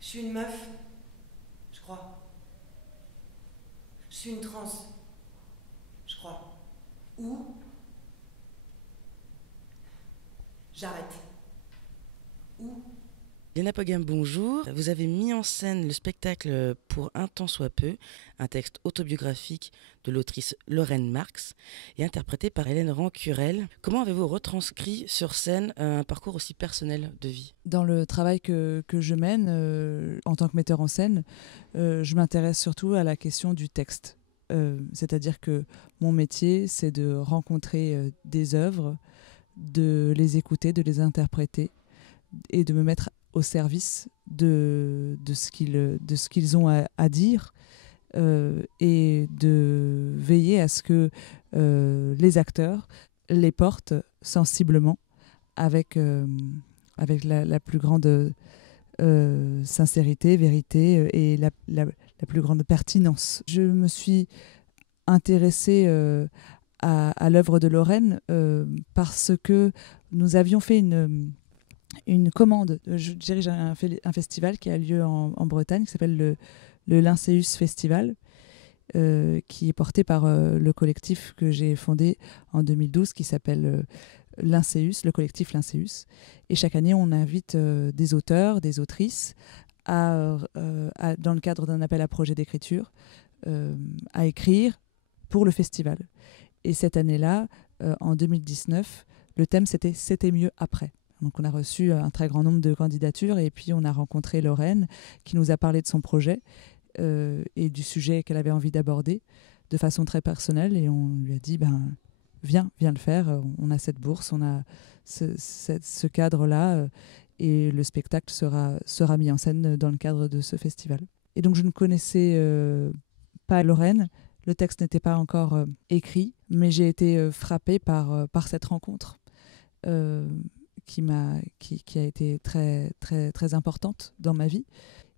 Je suis une meuf, je crois. Je suis une trans, je crois. Ou j'arrête. Ou Léna Pogam, bonjour. Vous avez mis en scène le spectacle Pour un temps soit peu, un texte autobiographique de l'autrice Lorraine Marx et interprété par Hélène Rancurel. Comment avez-vous retranscrit sur scène un parcours aussi personnel de vie ? Dans le travail que je mène en tant que metteur en scène, je m'intéresse surtout à la question du texte. C'est-à-dire que mon métier, c'est de rencontrer des œuvres, de les écouter, de les interpréter et de me mettre au service de ce qu'ils ont à dire et de veiller à ce que les acteurs les portent sensiblement avec la plus grande sincérité, vérité et la plus grande pertinence. Je me suis intéressée à l'œuvre de Lorraine parce que nous avions fait une commande. Je dirige un festival qui a lieu en Bretagne qui s'appelle le Lincéus Festival, qui est porté par le collectif que j'ai fondé en 2012 qui s'appelle Lincéus, le collectif Lincéus. Et chaque année, on invite des auteurs, des autrices dans le cadre d'un appel à projet d'écriture, à écrire pour le festival. Et cette année-là, en 2019, le thème C'était mieux après. Donc on a reçu un très grand nombre de candidatures et puis on a rencontré Lorraine qui nous a parlé de son projet et du sujet qu'elle avait envie d'aborder de façon très personnelle. Et on lui a dit, viens le faire, on a cette bourse, on a ce cadre-là et le spectacle sera mis en scène dans le cadre de ce festival. Et donc je ne connaissais pas Lorraine, le texte n'était pas encore écrit, mais j'ai été frappée par cette rencontre qui a été très, très, très importante dans ma vie.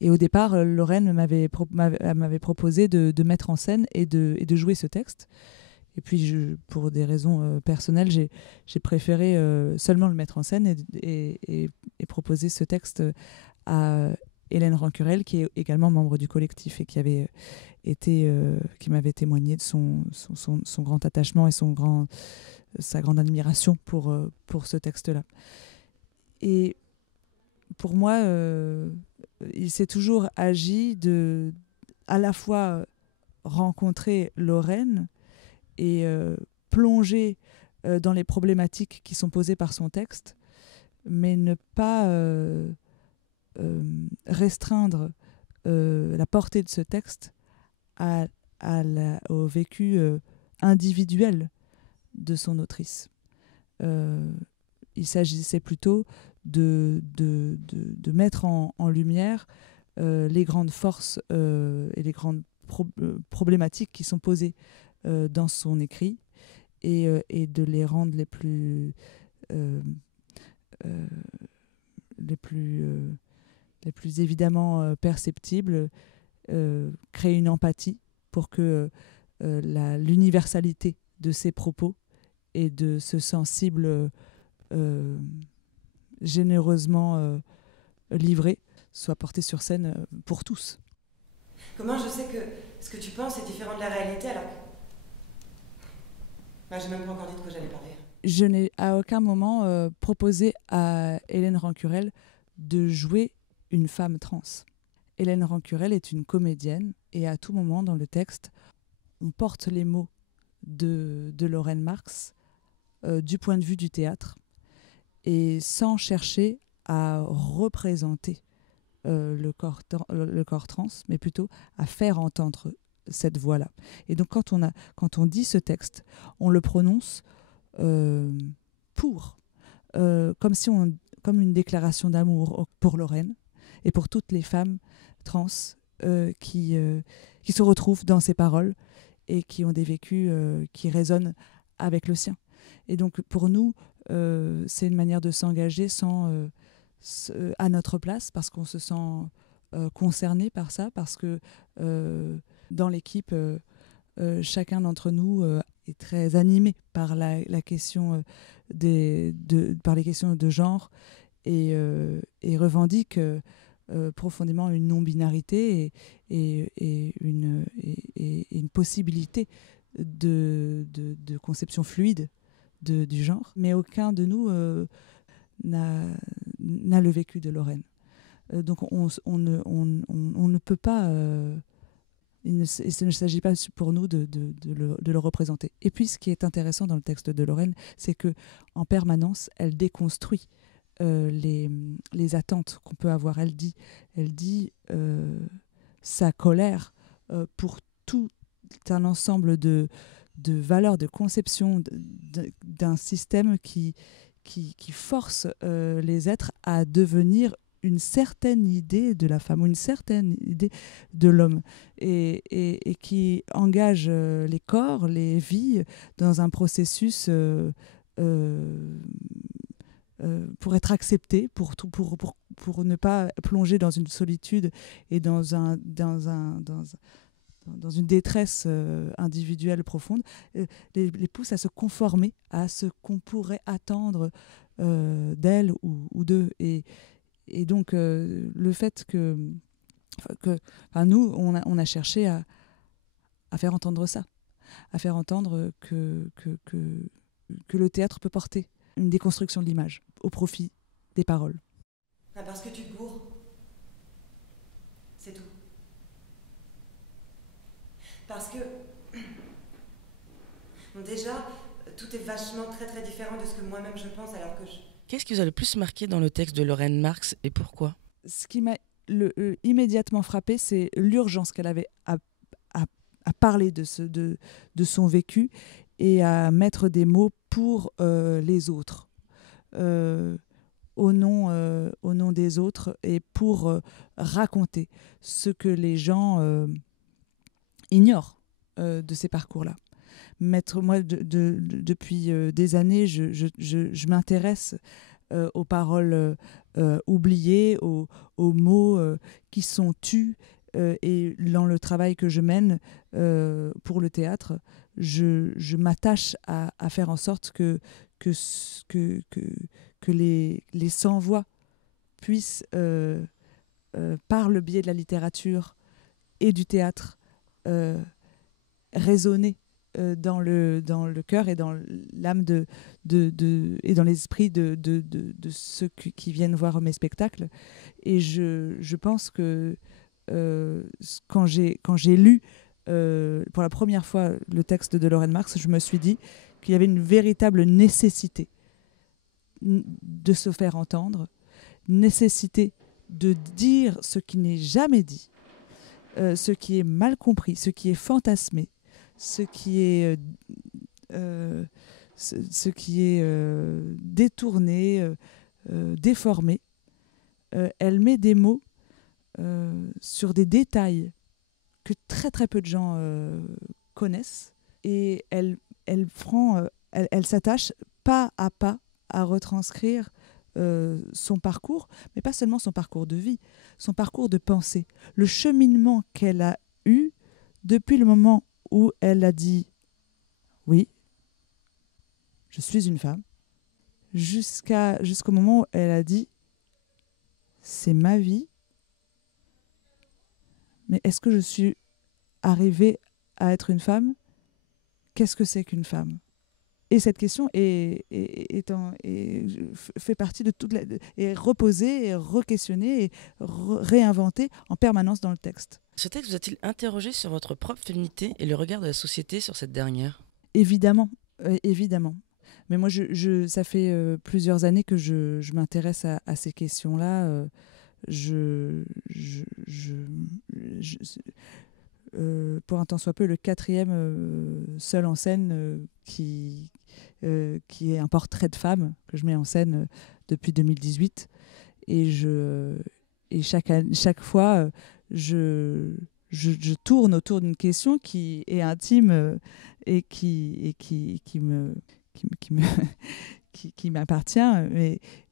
Et au départ, Lorraine m'avait proposé de mettre en scène et de jouer ce texte. Et puis, pour des raisons personnelles, j'ai préféré seulement le mettre en scène et proposer ce texte à Hélène Rancurel, qui est également membre du collectif et qui m'avait témoigné de son grand attachement et sa grande admiration pour ce texte-là. Et pour moi, il s'est toujours agi de à la fois rencontrer Lorraine et plonger dans les problématiques qui sont posées par son texte, mais ne pas restreindre la portée de ce texte au vécu individuel de son autrice. Il s'agissait plutôt de mettre en lumière les grandes forces et les grandes problématiques qui sont posées dans son écrit et de les rendre les plus évidemment perceptibles, créer une empathie pour que l'universalité de ses propos et de ce sensible généreusement livré soit porté sur scène pour tous. comment je sais que ce que tu penses est différent de la réalité alors que... j'ai même pas encore dit de quoi j'allais parler. Je n'ai à aucun moment proposé à Hélène Rancurel de jouer une femme trans. Hélène Rancurel est une comédienne et à tout moment dans le texte, on porte les mots de Lorraine Marx du point de vue du théâtre et sans chercher à représenter le corps trans, mais plutôt à faire entendre cette voix-là. Et donc quand on dit ce texte, on le prononce comme une déclaration d'amour pour Lorraine et pour toutes les femmes trans qui se retrouvent dans ces paroles et qui ont des vécus qui résonnent avec le sien. Et donc pour nous, c'est une manière de s'engager à notre place, parce qu'on se sent concerné par ça, parce que dans l'équipe, chacun d'entre nous est très animé par la question par les questions de genre et revendique profondément une non-binarité et une possibilité de conception fluide du genre. Mais aucun de nous n'a le vécu de Lorraine. Donc on ne peut pas... il ne s'agit pas pour nous de le représenter. Et puis ce qui est intéressant dans le texte de Lorraine, c'est qu'en permanence, elle déconstruit les attentes qu'on peut avoir. Elle dit sa colère pour tout un ensemble de valeurs, de conception d'un système qui force les êtres à devenir une certaine idée de la femme ou une certaine idée de l'homme et qui engage les corps, les vies dans un processus pour être accepté, pour ne pas plonger dans une solitude et dans une détresse individuelle profonde, les pousse à se conformer à ce qu'on pourrait attendre d'elle ou d'eux. Et donc, le fait que nous, on a cherché à faire entendre ça, à faire entendre que le théâtre peut porter une déconstruction de l'image au profit des paroles. Ah, parce que tu te bourres. C'est tout. Parce que... Bon, déjà, tout est vachement très très différent de ce que moi-même je pense alors que je... Qu'est-ce qui vous a le plus marqué dans le texte de Lorraine Marx et pourquoi ? Ce qui m'a immédiatement frappé, c'est l'urgence qu'elle avait à parler de son vécu et à mettre des mots pour les autres, au nom des autres et pour raconter ce que les gens ignorent de ces parcours-là. Moi, depuis des années, je m'intéresse aux paroles oubliées, aux mots qui sont tus. Et dans le travail que je mène pour le théâtre, je m'attache à faire en sorte que les sans-voix puissent, par le biais de la littérature et du théâtre, résonner dans le cœur et dans l'âme et dans l'esprit de ceux qui viennent voir mes spectacles. Et je pense que quand j'ai lu pour la première fois le texte de Lorraine Marx, je me suis dit qu'il y avait une véritable nécessité de se faire entendre, nécessité de dire ce qui n'est jamais dit, ce qui est mal compris, ce qui est fantasmé, ce qui est détourné, déformé. Elle met des mots sur des détails que très très peu de gens connaissent et elle s'attache pas à pas à retranscrire son parcours, mais pas seulement son parcours de vie, son parcours de pensée, le cheminement qu'elle a eu depuis le moment où elle a dit « oui, je suis une femme », jusqu'au moment où elle a dit « c'est ma vie ». Mais est-ce que je suis arrivée à être une femme ? Qu'est-ce que c'est qu'une femme ? Et cette question fait partie de toute est reposée, re-questionnée et réinventée en permanence dans le texte. Ce texte vous a-t-il interrogé sur votre propre féminité et le regard de la société sur cette dernière ? Évidemment, évidemment. Mais moi, ça fait plusieurs années que je m'intéresse à ces questions-là. Pour un temps soit peu, le 4e seul en scène qui est un portrait de femme que je mets en scène depuis 2018. Et chaque fois, je tourne autour d'une question qui est intime et qui m'appartient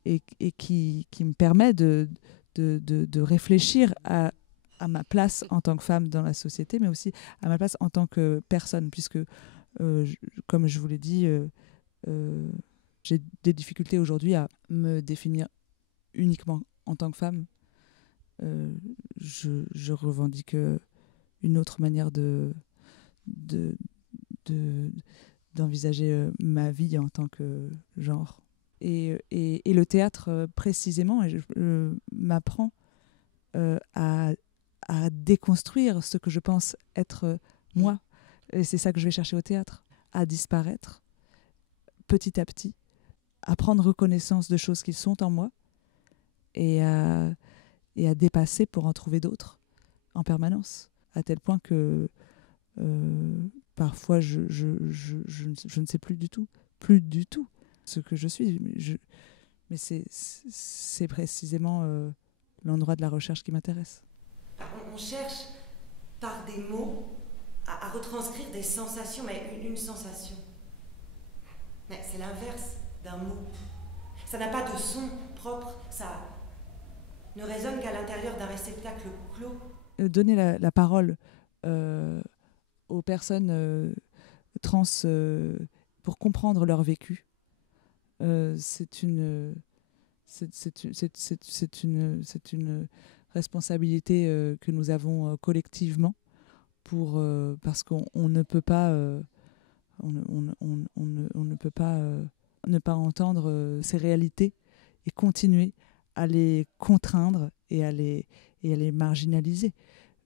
et qui me permet de réfléchir à ma place en tant que femme dans la société, mais aussi à ma place en tant que personne, puisque, comme je vous l'ai dit, j'ai des difficultés aujourd'hui à me définir uniquement en tant que femme je revendique une autre manière de, d'envisager ma vie en tant que genre. Et le théâtre, précisément, m'apprend à déconstruire ce que je pense être moi. Et c'est ça que je vais chercher au théâtre, à disparaître petit à petit, à prendre reconnaissance de choses qui sont en moi et à dépasser pour en trouver d'autres en permanence, à tel point que parfois je ne sais plus du tout ce que je suis. Mais c'est précisément l'endroit de la recherche qui m'intéresse. On cherche par des mots à retranscrire des sensations, mais une sensation. Mais c'est l'inverse d'un mot. Ça n'a pas de son propre, ça ne résonne qu'à l'intérieur d'un réceptacle clos. Donner la parole aux personnes trans pour comprendre leur vécu, c'est une responsabilité que nous avons collectivement parce qu'on ne peut pas on ne peut pas ne pas entendre ces réalités et continuer à les contraindre et à les marginaliser.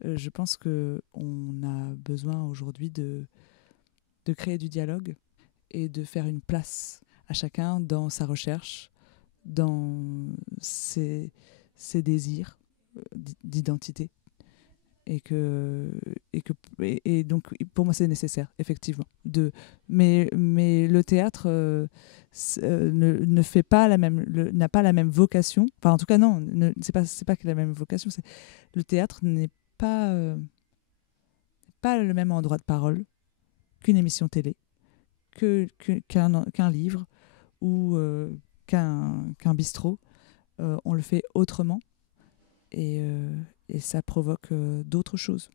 Je pense qu'on a besoin aujourd'hui de créer du dialogue et de faire une place à chacun dans sa recherche, dans ses désirs d'identité. Et donc, pour moi, c'est nécessaire, effectivement. Mais le théâtre n'a pas la même vocation. Enfin, en tout cas, non, c'est pas que la même vocation. Le théâtre n'est pas le même endroit de parole qu'une émission télé, qu'un livre ou qu'un bistrot. On le fait autrement et ça provoque d'autres choses.